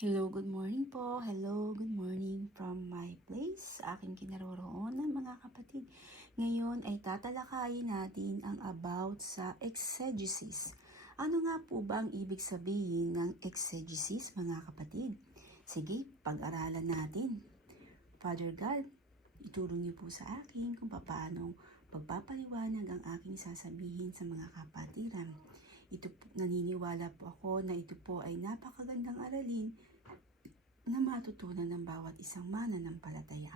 Hello, good morning po. Hello, good morning from my place, sa aking kinaroroonan mga kapatid. Ngayon ay tatalakayin natin ang about sa exegesis. Ano nga po ba ang ibig sabihin ng exegesis mga kapatid? Sige, pag-aralan natin. Father God, ituro niyo po sa akin kung paano pagpapaliwanag ang aking sasabihin sa mga kapatiran. Ito naniniwala po ako na ito po ay napakagandang aralin na matutunan ng bawat isang mananampalataya.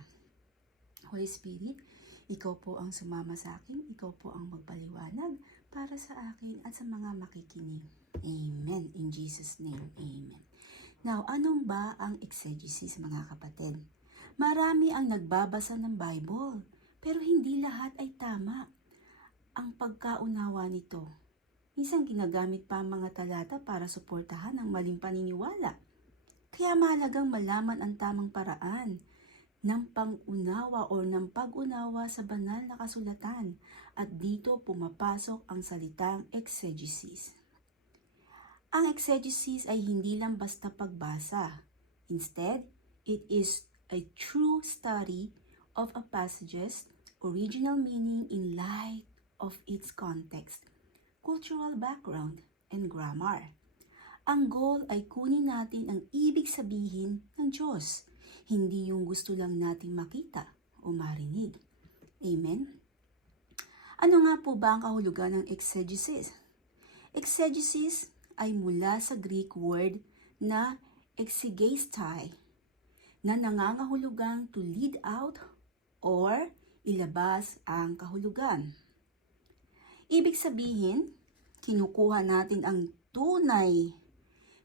Holy Spirit, ikaw po ang sumama sa akin, ikaw po ang magpaliwanag para sa akin at sa mga makikinig. Amen. In Jesus' name, Amen. Now, anong ba ang exegesis mga kapatid? Marami ang nagbabasa ng Bible, pero hindi lahat ay tama. Ang pagkaunawa nito, minsan ginagamit pa ang mga talata para suportahan ang maling paniniwala. Kaya mahalagang malaman ang tamang paraan ng pangunawa o ng pag-unawa sa banal na kasulatan at dito pumapasok ang salitang exegesis. Ang exegesis ay hindi lang basta pagbasa. Instead, it is a true study of a passage's original meaning in light of its context, cultural background, and grammar. Ang goal ay kunin natin ang ibig sabihin ng Diyos, hindi yung gusto lang nating makita o marinig. Amen? Ano nga po ba ang kahulugan ng exegesis? Exegesis ay mula sa Greek word na exegestai, na nangangahulugang to lead out or ilabas ang kahulugan. Ibig sabihin, kinukuha natin ang tunay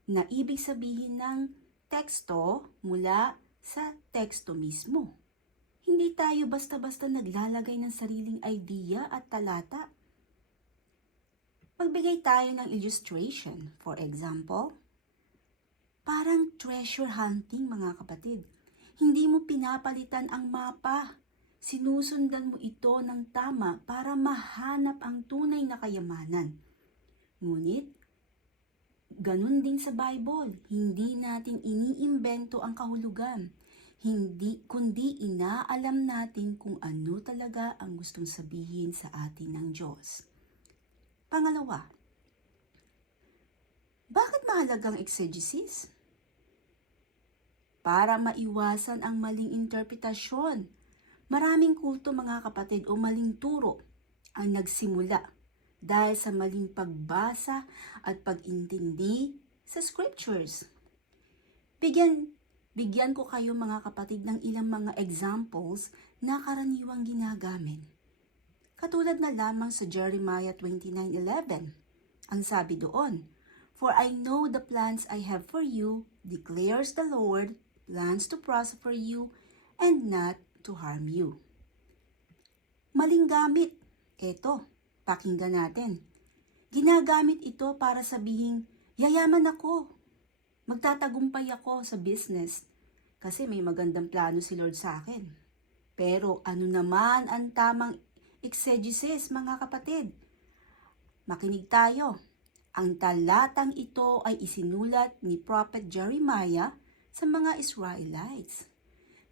na ibig sabihin ng teksto mula sa teksto mismo. Hindi tayo basta-basta naglalagay ng sariling idea at talata. Magbigay tayo ng illustration. For example, parang treasure hunting mga kapatid. Hindi mo pinapalitan ang mapa. Sinusundan mo ito ng tama para mahanap ang tunay na kayamanan. Ngunit, ganun din sa Bible. Hindi natin iniimbento ang kahulugan. Hindi, kundi inaalam natin kung ano talaga ang gustong sabihin sa atin ng Diyos. Pangalawa, bakit mahalagang exegesis? Para maiwasan ang maling interpretasyon. Maraming kulto mga kapatid o maling turo ang nagsimula dahil sa maling pagbasa at pag-intindi sa scriptures. Bigyan, bigyan ko kayo mga kapatid ng ilang mga examples na karaniwang ginagamit. Katulad na lamang sa Jeremiah 29.11. Ang sabi doon, For I know the plans I have for you, declares the Lord, plans to prosper you and not to harm you. Maling gamit. Eto, pakinggan natin. Ginagamit ito para sabihin, yayaman ako. Magtatagumpay ako sa business kasi may magandang plano si Lord sa akin. Pero ano naman ang tamang exegesis mga kapatid? Makinig tayo. Ang talatang ito ay isinulat ni Prophet Jeremiah sa mga Israelites.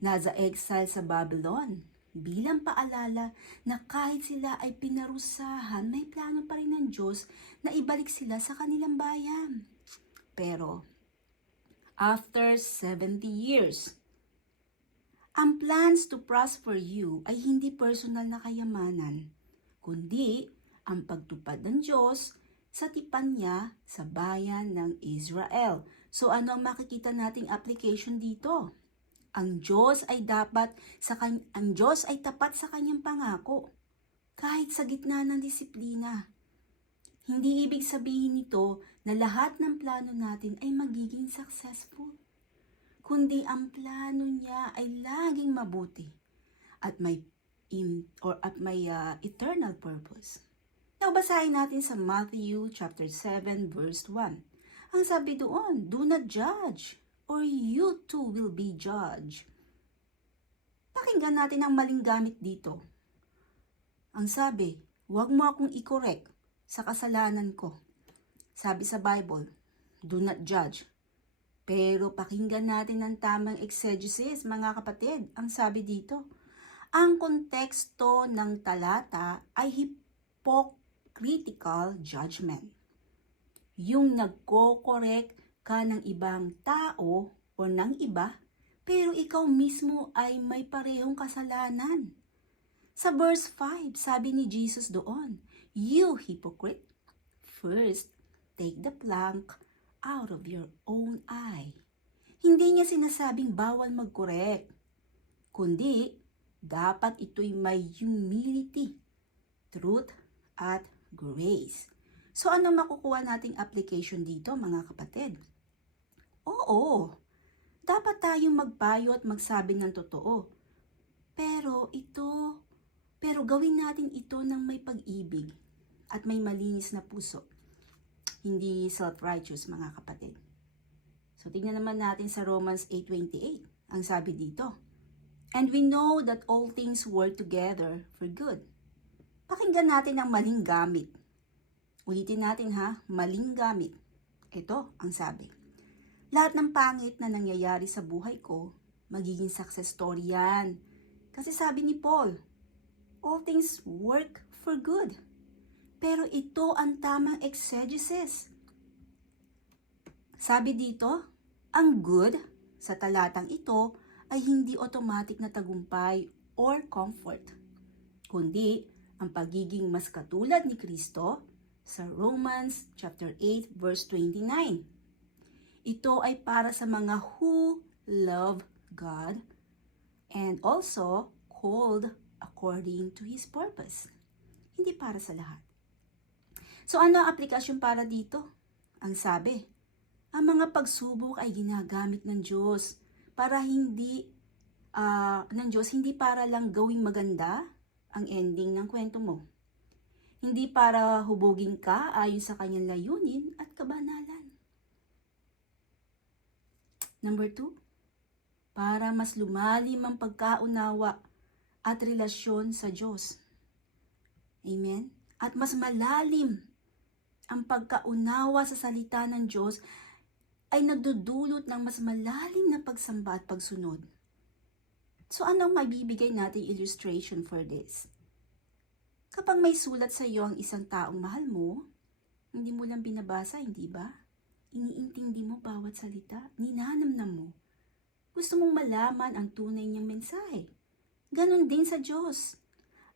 Nasa exile sa Babylon bilang paalala na kahit sila ay pinarusahan, may plano pa rin ng Diyos na ibalik sila sa kanilang bayan. Pero, after 70 years, ang plans to prosper you ay hindi personal na kayamanan, kundi ang pagtupad ng Diyos sa tipan niya sa bayan ng Israel. So ano ang makikita nating application dito? Ang Diyos ay dapat sa kan- ang Diyos ay tapat sa kanyang pangako kahit sa gitna ng disiplina. Hindi ibig sabihin nito na lahat ng plano natin ay magiging successful. Kundi ang plano niya ay laging mabuti at may in, or at may uh, eternal purpose. Now, natin sa Matthew chapter 7 verse 1. Ang sabi doon, do not judge or you too will be judged. Pakinggan natin ang maling gamit dito. Ang sabi, huwag mo akong i-correct sa kasalanan ko. Sabi sa Bible, do not judge. Pero pakinggan natin ang tamang exegesis, mga kapatid. Ang sabi dito, ang konteksto ng talata ay hypocritical judgment. Yung nagko-correct ka ng ibang tao o ng iba, pero ikaw mismo ay may parehong kasalanan. Sa verse 5, sabi ni Jesus doon, You hypocrite, first take the plank out of your own eye. Hindi niya sinasabing bawal mag-correct, kundi dapat ito'y may humility, truth, at grace. So ano makukuha nating application dito mga kapatid? Oo, dapat tayong magpayo at magsabi ng totoo. Pero ito, pero gawin natin ito ng may pag-ibig at may malinis na puso. Hindi self-righteous mga kapatid. So tingnan naman natin sa Romans 8.28. Ang sabi dito, And we know that all things work together for good. Pakinggan natin ang maling gamit. Ulitin natin ha, maling gamit. Ito ang sabi. Lahat ng pangit na nangyayari sa buhay ko, magiging success story yan. Kasi sabi ni Paul, all things work for good. Pero ito ang tamang exegesis. Sabi dito, ang good sa talatang ito ay hindi automatic na tagumpay or comfort, kundi ang pagiging mas katulad ni Kristo sa Romans chapter 8 verse 29. Ito ay para sa mga who love God and also called according to His purpose. Hindi para sa lahat. So ano ang aplikasyon para dito? Ang sabi, ang mga pagsubok ay ginagamit ng Diyos para hindi ah, ng Diyos hindi para lang gawing maganda ang ending ng kwento mo. Hindi para hubugin ka ayon sa kanyang layunin at kabanalan. Number two, para mas lumalim ang pagkaunawa at relasyon sa Diyos. Amen? At mas malalim ang pagkaunawa sa salita ng Diyos ay nagdudulot ng mas malalim na pagsamba at pagsunod. So anong maibibigay nating illustration for this? Kapag may sulat sa iyo ang isang taong mahal mo, hindi mo lang binabasa, hindi ba? Iniintindi mo bawat salita, ninanamnam mo. Gusto mong malaman ang tunay niyang mensahe. Ganon din sa Diyos.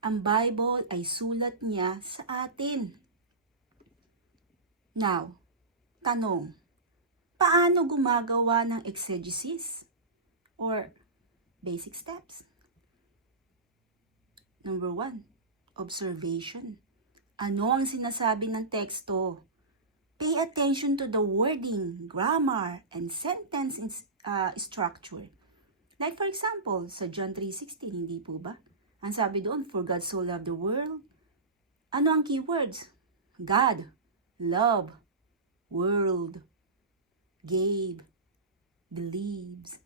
Ang Bible ay sulat niya sa atin. Now, tanong, paano gumagawa ng exegesis? Or basic steps? Number one, observation. Ano ang sinasabi ng teksto? Pay attention to the wording, grammar, and sentence uh, structure. Like for example, sa John 3.16, hindi po ba? Ang sabi doon, for God so loved the world. Ano ang keywords? God, love, world, gave, believes,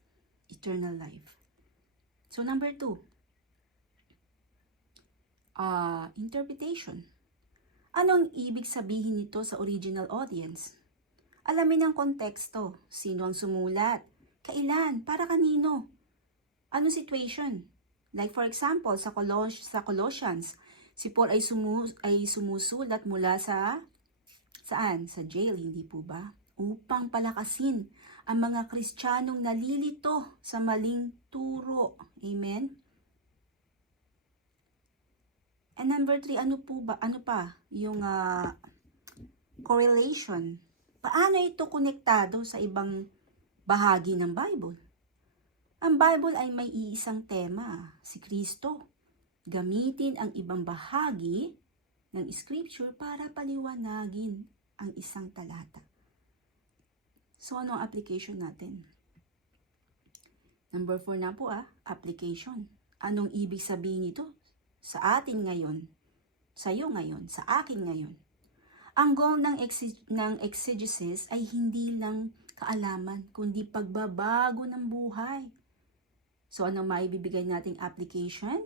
eternal life. So number two, uh, interpretation. Anong ibig sabihin nito sa original audience? Alamin ang konteksto, sino ang sumulat, kailan, para kanino, anong situation. Like for example, sa, Colos sa Colossians, si Paul ay, sumu ay sumusulat mula sa, saan? Sa jail, hindi po ba? Upang palakasin ang mga Kristiyanong nalilito sa maling turo. Amen? And number three, ano po ba, ano pa? Yung ah, correlation. Paano ito konektado sa ibang bahagi ng Bible? Ang Bible ay may iisang tema, si Kristo. Gamitin ang ibang bahagi ng scripture para paliwanagin ang isang talata. So, ano ang application natin? Number four na po ah, application. Anong ibig sabihin nito sa atin ngayon? Sa iyo ngayon, sa akin ngayon. Ang goal ng, exe- ng exegesis ay hindi lang kaalaman, kundi pagbabago ng buhay. So, ano maibibigay nating application?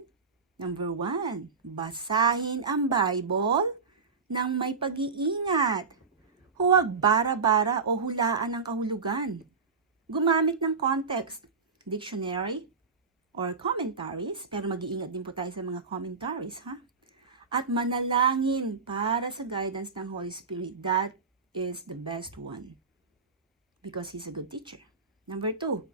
Number one, basahin ang Bible ng may pag-iingat. Huwag bara-bara o hulaan ang kahulugan. gumamit ng context, dictionary, or commentaries, pero mag-iingat din po tayo sa mga commentaries, ha? At manalangin para sa guidance ng Holy Spirit. That is the best one. Because He's a good teacher. Number two,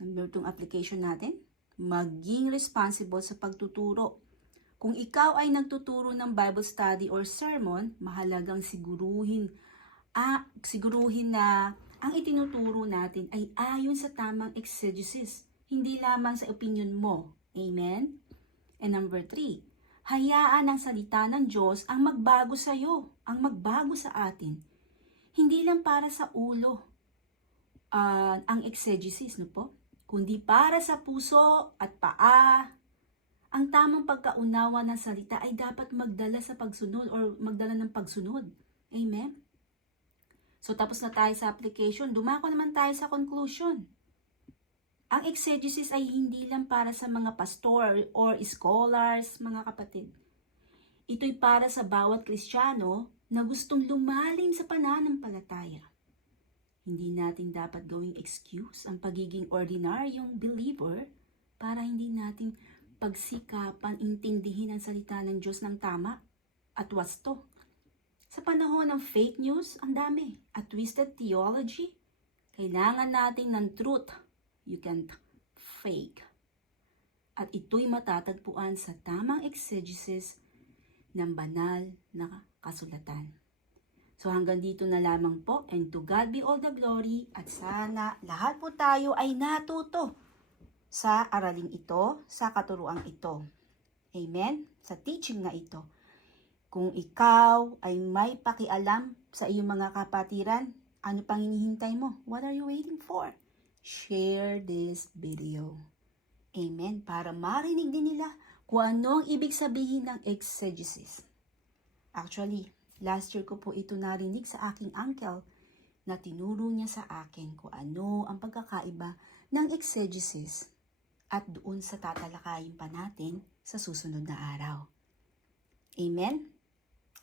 number two application natin, maging responsible sa pagtuturo. Kung ikaw ay nagtuturo ng Bible study or sermon, mahalagang siguruhin, ah, siguruhin na ang itinuturo natin ay ayon sa tamang exegesis, hindi lamang sa opinion mo. Amen? And number three, hayaan ang salita ng Diyos ang magbago sa iyo, ang magbago sa atin. Hindi lang para sa ulo ah, ang exegesis, no po? Kundi para sa puso at paa. Ang tamang pagkaunawa ng salita ay dapat magdala sa pagsunod or magdala ng pagsunod. Amen? So tapos na tayo sa application, dumako naman tayo sa conclusion. Ang exegesis ay hindi lang para sa mga pastor or scholars, mga kapatid. Ito'y para sa bawat Kristiyano na gustong lumalim sa pananampalataya. Hindi natin dapat gawing excuse ang pagiging ordinaryong believer para hindi natin pagsikapan intindihin ang salita ng Diyos ng tama at wasto. Sa panahon ng fake news, ang dami. At twisted theology, kailangan natin ng truth. You can't fake. At ito'y matatagpuan sa tamang exegesis ng banal na kasulatan. So hanggang dito na lamang po and to God be all the glory at sana lahat po tayo ay natuto sa araling ito, sa katuruang ito. Amen? Sa teaching na ito. Kung ikaw ay may pakialam sa iyong mga kapatiran, ano pang hinihintay mo? What are you waiting for? Share this video. Amen. Para marinig din nila kung ano ang ibig sabihin ng exegesis. Actually, last year ko po ito narinig sa aking uncle na tinuro niya sa akin kung ano ang pagkakaiba ng exegesis at doon sa tatalakayin pa natin sa susunod na araw. Amen?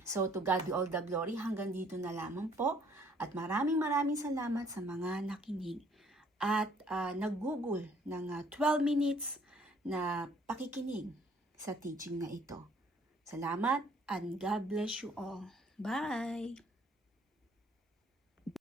So to God be all the glory. Hanggang dito na lamang po. At maraming maraming salamat sa mga nakinig at uh, nag-google ng ah, 12 minutes na pakikinig sa teaching na ito. Salamat and God bless you all. Bye!